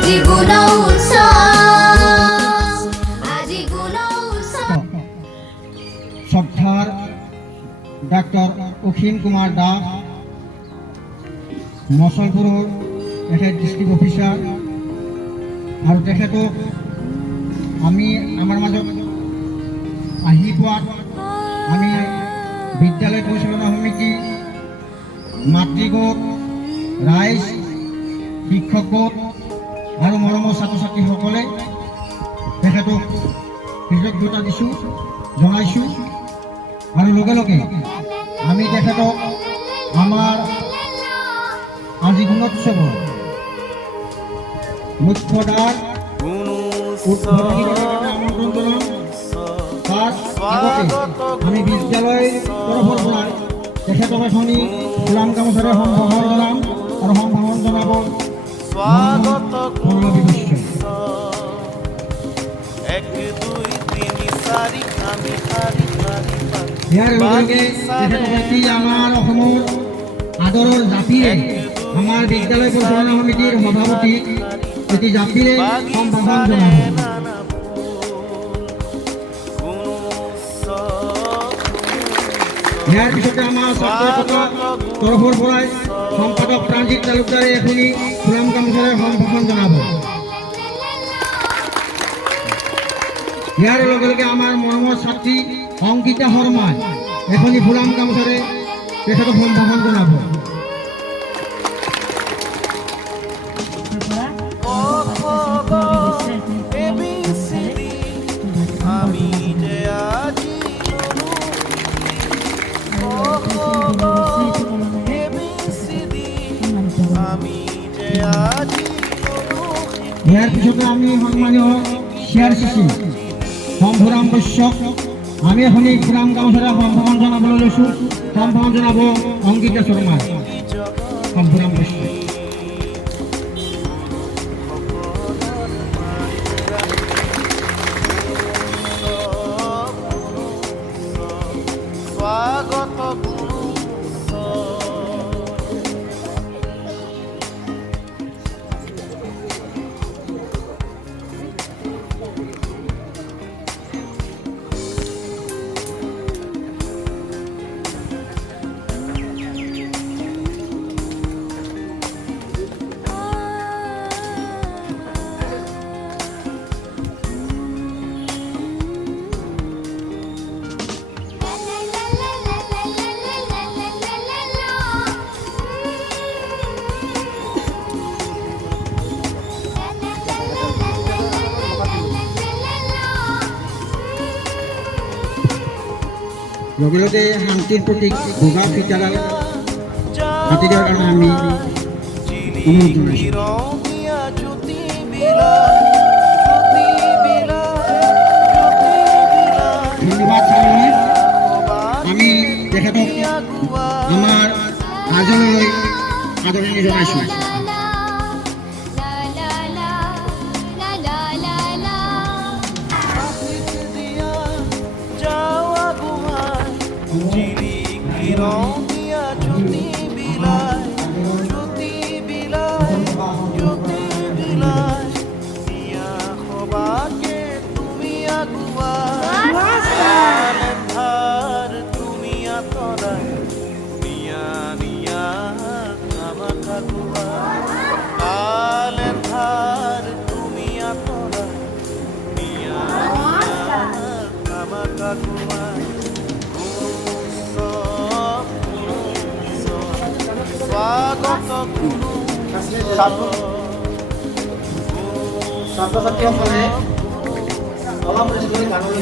আজি গুণ উৎসৱ আজি গুণ উৎসৱ শ্ৰদ্ধাৰ ডাক্তৰ অসীম কুমাৰ দাস মচলপুৰৰ তেখেত ডিষ্ট্ৰিক্ট অফিচাৰ আৰু তেখেতক আমি আমাৰ মাজত আহি পোৱাত আমি বিদ্যালয় পৰিচালনা সমিতি মাতৃগোট ৰাইজ শিক্ষক গোট আৰু মৰমৰ ছাত্ৰ ছাত্ৰীসকলে তেখেতক কৃতজ্ঞতা দিছোঁ জনাইছোঁ আৰু লগে লগে আমি তেখেতক আমাৰ আজি গুণোৎসৱৰ মুখ্য দ্বাৰ উদ্বোধনী আমন্ত্ৰণ জনাম। তাৰ আগতে আমি বিদ্যালয়ৰ তৰফৰ পৰা তেখেতক এখনি ফুলাম গামোচাৰে সম্ভাষণ জনাম আৰু সম্ভাষণ জনাব পল্লৱী বৈশ্য। ইয়াৰ লগে লগে তেখেতক এটি আমাৰ অসমৰ আদৰৰ জাপিৰে আমাৰ বিদ্যালয় পৰিচালনা সমিতিৰ সভাপতি এটি জাপিৰে সম্ভাষণ জনাব। ইয়াৰ পিছতে আমাৰ ছাত্ৰসকলৰ তৰফৰ পৰাই সম্পাদক প্ৰাণজিৎ তালুকদাৰে এখনি ফুলাম গামোচাৰে সম্ভাষণ জনাব। ইয়াৰ লগে লগে আমাৰ মৰমৰ ছাত্ৰী অংকিতা শৰ্মাই এখনি ফুলাম গামোচাৰে তেখেতক সম্ভাষণ জনাব। ইয়াৰ পিছতে আমি সন্মানীয় CRCC শম্ভুৰাম বৈশ্যক আমি এখনি ফুলাম গামোচাৰে সম্ভাষণ জনাবলৈ লৈছোঁ। সম্ভাষণ জনাব অংকিতা শৰ্মাই। শম্ভুৰাম বৈশ্য লগে লগে শান্তিৰ প্ৰতীক বগা ফিতাডাল কাটি দিয়াৰ কাৰণে আমি অনুৰোধ জনাইছোঁ। ধন্যবাদ ছাৰলৈ। আমি তেখেতক আমাৰ কাৰ্যালয়লৈ আদৰণি জনাইছোঁ। ছাত্ৰ ছাত্ৰীসকলে অলপ গানলৈ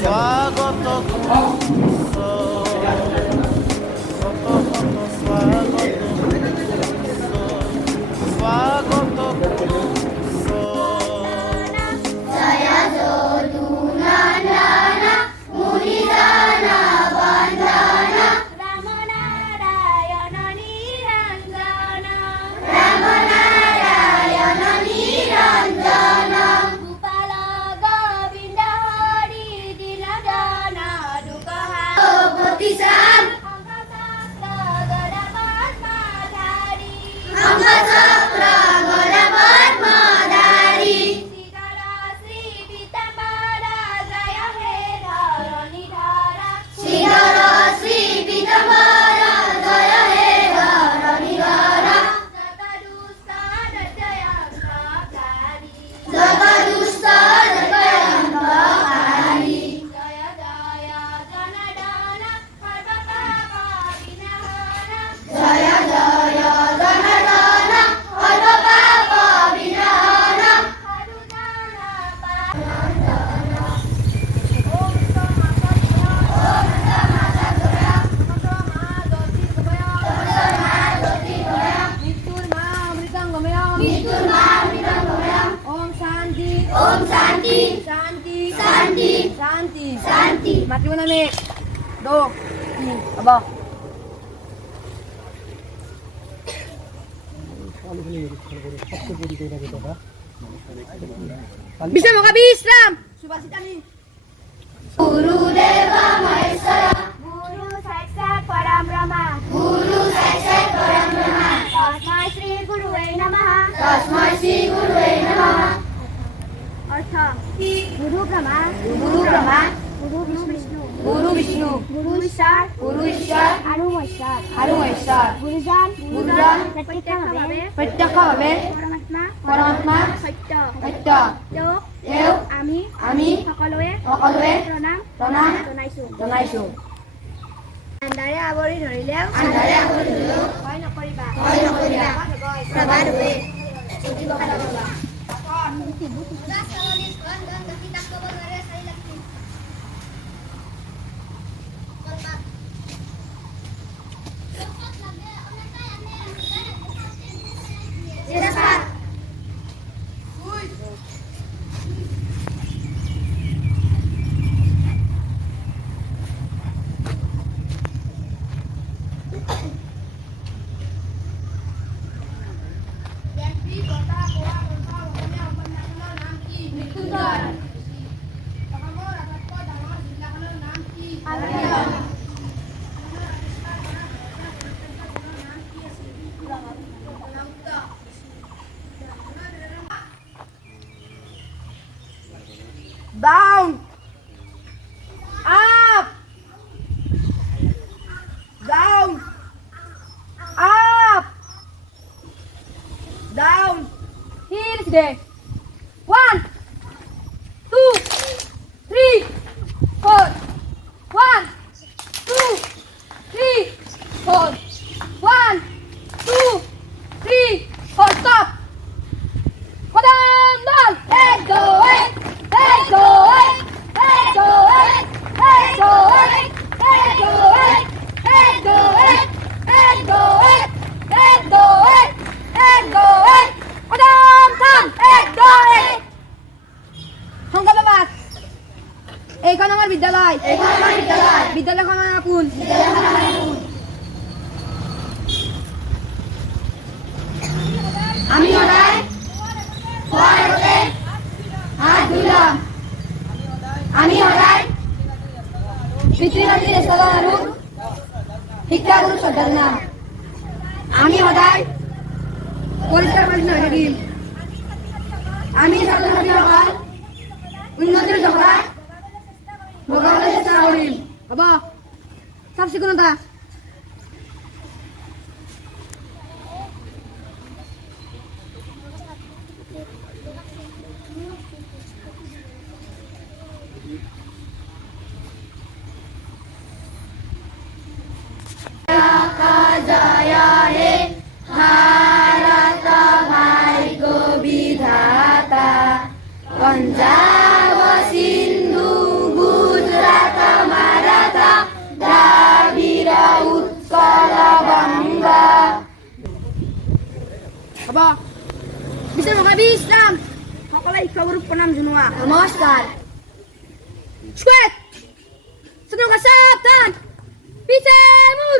মাতিব নামে 2 3 হ'ব bisa mau Islam Subhasitani Gurudeva Maheshwara Guru Sakshat Param Brahma Guru Sakshat Param Brahma Tasmai Shri Guruve Namaha Tasmai Shri Guruve Namaha Artha Guru Brahma Guru Brahma Guru Vishnu Guru Vishnu Guru Ishar Guru Ishar Anu Maheshwar Gurujan Pratyakshavabe Paramatma Satya Dev Ami সকলোৱে প্ৰণাম জনাইছো আন্ধাৰে আৱৰি ধৰিলেও ভয় নকৰিবা প্ৰভাত হবে down up down up down here is there 1 2 3 4 1 2 3 4 1 2 3 4 stop Padam down let's go Let's go! Let's go! Let's go! Let's go! Let's go! Let's go! Let's go! Let's go! Padam tam! Let's go! সংখ্যাবাদ এইখন আমাৰ বিদ্যালয় বিদ্যালয়খন আমাৰ কোন আমি সদায় হাত ধুলাম আমি সদায় পিতৃ মাতৃৰ জ্যেষ্ঠজন আৰু শিক্ষাগুৰু শ্ৰদ্ধা জনাম আমি সদায় পৰিষ্কাৰ পৰিচ্ছন্ন হৈ থাকিম আমি ছাত্ৰ ছাত্ৰীসকল উন্নতিৰ জখলাত বগাবলৈ চেষ্টা কৰিম হ'ব চাফ চিকুণতা Punjab, Sindhu, Gujarat, Maratha, Dravida, Utkala, Banga. Apa? Bisa mengabi Islam. সকলে শিক্ষাগুৰুক প্ৰণাম জনোৱা নমস্কাৰ স্কুৱেট সদন সাৱধান পিছে মোৰ